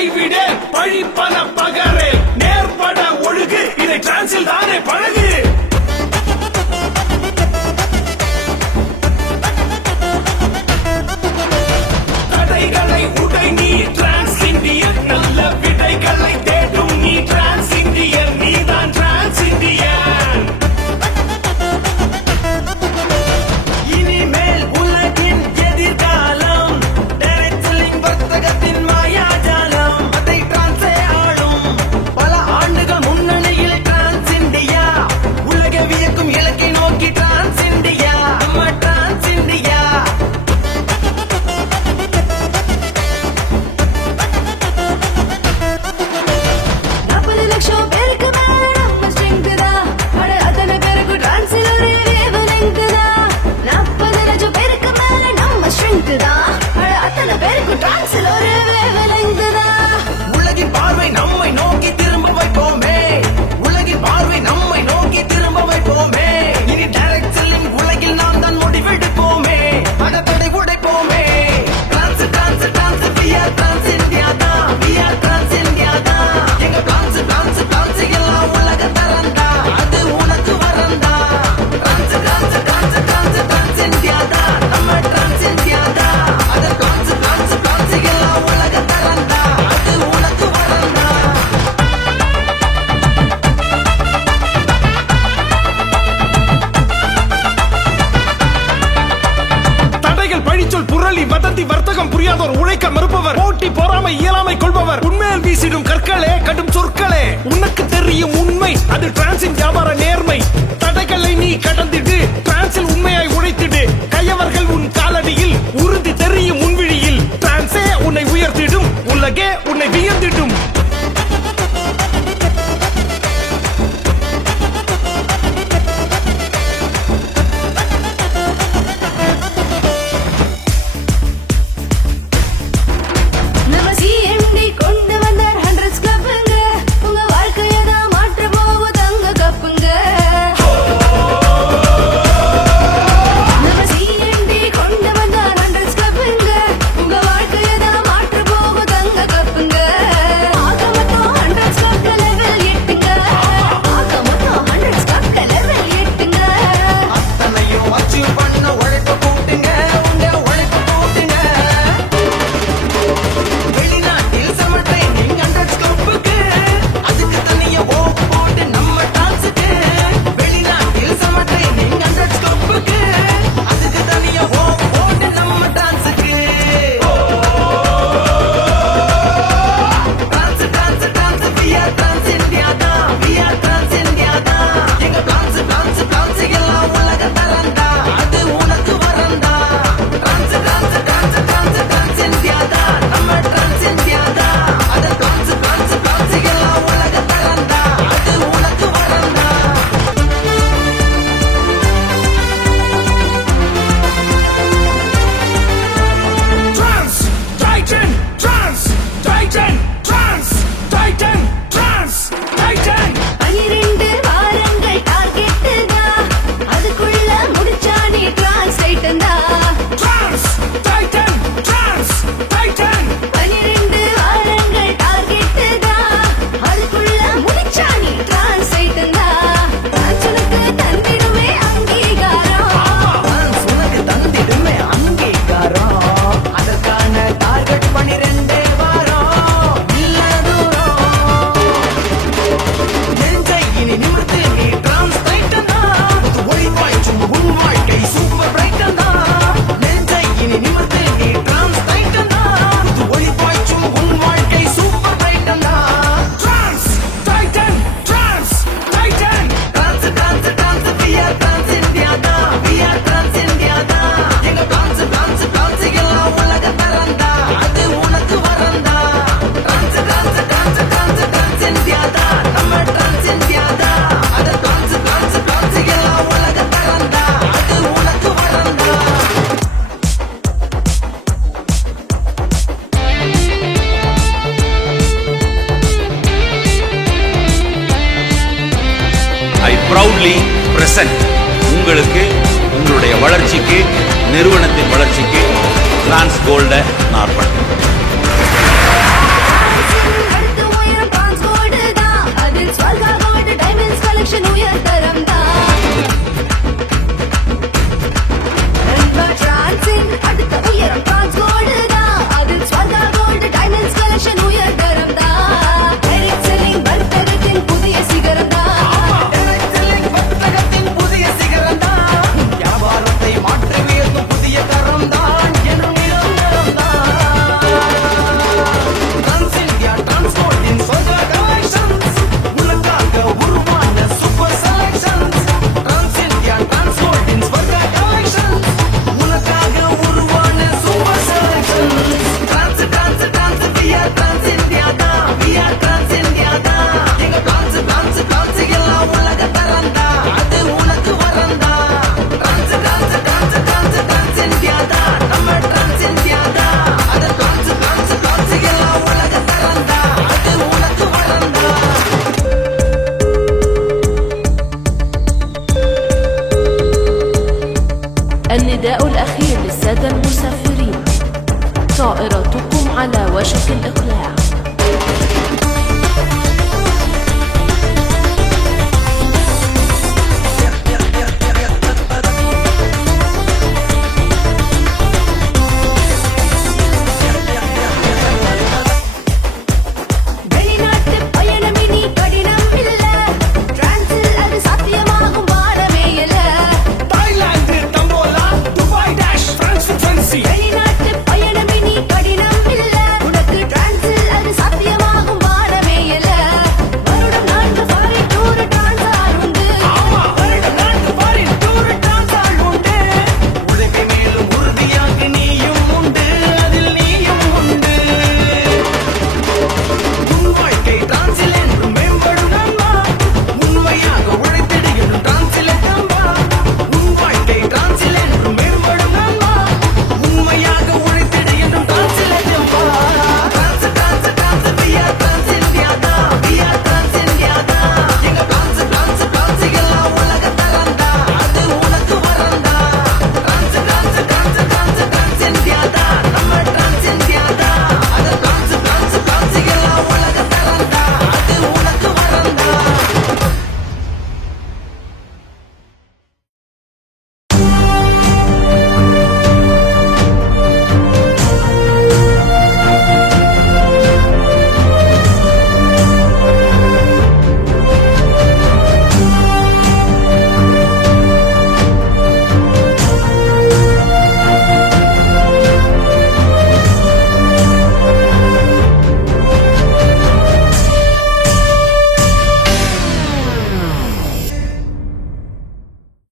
கைவிடு பழிப்பன பகரே நேர்பட ஒழுகு இதை டிரான்ஸில் தானே பழகு. தடைகளை உடை நீ டிரான்ஸ் இந்தியன் நல்ல விடைகளை தேடும் நீ டிரான்ஸ் இந்தியன் நீதான் டிரான்ஸ் இந்தியன். இனிமேல் உலகின் எதிர்காலம் டைரக்ட் செல்லிங் வர்த்தகத்தின் மாயாஜாலம் அதை டிரான்ஸே ஆளும் பல ஆண்டுகள் முன்னணியில் டிரான்ஸ் இந்தியா உலக வியக்கும் இலக்கை நோக்கி டிரான்ஸ் இந்தியா நம்ம டிரான்ஸ் இந்தியா. 40 லட்சம் பேருக்கு மேல நம்ம strength தான். அட அத்தனை பேருக்கு டிரான்ஸில் ஒரே wavelength தான். 40 லட்சம் பேருக்கு மேல நம்ம strength தான். அட அத்தனை பேருக்கு டிரான்ஸில் ஒரே wavelength தான். உலகின் பார்வை நம்மை நோக்கி திரும்ப வைப்போமே உலகின் பார்வை நம்மை நோக்கி திரும்ப வைப்போமே இனி டைரக்ட் செல்லிங் உலகில் நாம் தான் முடிவெடுப்போமே அடத்தடை உடைப்போமே. Trans trans trans we are trans India தான் we are trans இந்தியா தான் எங்க பிளான்ஸ் பிளான்ஸ் பிளான்ஸ் எல்லாம் உலக தரந்தா அது உனக்கு வரந்தா. Trans trans trans trans trans India தான் நம்ம டிரான்ஸ் இந்தியா தான் அது பிளான்ஸ் பிளான்ஸ் பிளான்ஸ் எல்லாம் உலக தரந்தா அது உனக்கு வரந்தா. தடைகள் பழிச்சொல் புரளி வதந்தி வர்த்தகம் புரியாதோர் உழைக்க மறுப்பவர் போட்டி பொறாமை இயலாமை கொள்பவர் உண்மையில் வீசிடும் கற்களே கடும் சொற்களே உனக்கு தெரியும் உண்மை அது டிரான்ஸின் வியாபார நேர்மை. தடைகளை நீ கடந்திடு டிரான்ஸில் உண்மையாய் உழைத்திடு கையவர்கள் உன் காலடியில் உறுதி தெரியும் முன்விழியில் டிரான்ஸே உன்னை உயர்த்திடும் உலகே உன்னை வியந்திடும். நம்ம CMD கொண்டு வந்தார் 100s clubங்க. உங்க வாழ்க்கையை தான் மாற்ற போகுது அங்க கப்புங்க. நம்ம CMD கொண்டு வந்தார் 100s clubங்க. உங்க வாழ்க்கையை தான் மாற்ற போகுது அங்க கப்புங்க. ஆக மொத்தம் 100s club level 8ங்க. ஆக மொத்தம் 100s club level 8ங்க. அத்தனையும் அச்சீவ் பண்ண உழைப்பு கூட்டுங்க உங்க உழைப்பு கூட்டுங்க. வெளிநாட்டில் சம ட்ரைனிங் 100s கிளப்புக்கு அதுக்கு தனியா ஓப் போட்டு நம்ம டான்ஸுக்கு. வெளிநாட்டில் சம ட்ரைனிங் 100s கிளப்புக்கு அதுக்கு தனியா ஓப் போட்டு நம்ம டான்ஸுக்கு. Dance dance dance we are trans India தான் we are trans இந்தியா தான் எங்க பிளான்ஸ் பிளான்ஸ் பிளான்ஸ் எல்லாம் உலக தரந்தா அது உனக்கு வரந்தா. Dance dance dance dance dance India தான் நம்ம டான்ஸ் இந்தியா தான் அது பிளான்ஸ் பிளான்ஸ் பிளான்ஸ் எல்லாம் உலக தரந்தா அது உனக்கு வரந்தா. Trans Titan Trans Titan Trans Titan Trans Titan 12 வாரங்கள் டார்கெட் தான். அதுக்குள்ள முடிச்சா நீ டிரான்ஸ் டைட்டன் தான். Trans Titan Trans Titan 12 வாரங்கள் டார்கெட் தான். அதுக்குள்ள முடிச்சா நீ டிரான்ஸ் டைட்டன் தான். உனக்கு தந்திடுமே அங்கீகாரம். டான்ஸ் உனக்கு தந்திடுமே அங்கீகாரம் அதற்கான டார்கெட் 12 வாரம் இல்ல தூரம். நெஞ்சை இனி நிமிர்த்து நீ டிரான்ஸ் டைட்டனா ஒளி பாய்ச்சும் உன் வாழ்க்கை சூப்பர் பிரைட்டனா. நெஞ்சை இனி நிமிர்த்து நீ டிரான்ஸ் டைட்டனா ஒளி பாய்ச்சும் உன் வாழ்க்கை சூப்பர் பிரைட்டனா. Trans titan trans titan dance dance dance we are trans India தான் we are trans இந்தியா தான் எங்க பிளான்ஸ் பிளான்ஸ் பிளான்ஸ் எல்லாம் உலக தரந்தா அது உனக்கு வரந்தா. Dance dance dance dance dance India தான் நம்ம டான்ஸ் இந்தியா தான் அது பிளான்ஸ் பிளான்ஸ் பிளான்ஸ் எல்லாம் உலக தரந்தா அது உனக்கு வரந்தா. I proudly present உங்களுக்கு உங்களுடைய வளர்ச்சிக்கு நிறுவனத்தின் வளர்ச்சிக்கு டிரான்ஸ் கோல்ட நான் அர்ப்பணிக்கிறேன். கலெக்ஷன் உயர்தரம் தான் டிரான்ஸின் அடுத்த உயரம் டிரான்ஸ்கோல்டு தான் அதில் ஸ்வர்ணா கோல்டு டைமண்ட்ஸ் கலெக்ஷன் உயர்தரம் தான் டைரக்ட் செல்லிங் வர்த்தகத்தின் புதிய சிகரம் தான் வர்த்தகத்தின் புதிய சிகரம் தான் வியாபாரத்தை மாற்றி உயர்த்தும் புதிய தரம் தான் எனும் நிரந்தரம் தான் டிரான்ஸ்இந்தியா டிரான்ஸ்போர்ட்டின் சொந்த கலெக்ஷன்ஸ் உலகாக உருவான சூப்பர் செலக்ஷன்ஸ் டிரான்ஸ்இந்தியா டிரான்ஸ்போர்ட்டின் சொந்த கலெக்ஷன்ஸ் உலகாக உருவான சூப்பர் செலக்ஷன்ஸ் டான்ஸ் வியா டிரான்ஸ்இந்தியா தான் வியா டிரான்ஸ்இந்தியா தான் எங்க பிளான்ஸ் எல்லாம் உலக தரம் தான் அது உனக்கு வரம் தான் டிரான்ஸ்இந்தியா தான் நம்ம டிரான்ஸ்இந்தியா தான் அது பிளான்ஸ் எல்லாம் உலக தரம் தான் அது உனக்கு வரம் தான் النداء الأخير للسادة المسافرين طائراتكم على وشك الإقلاع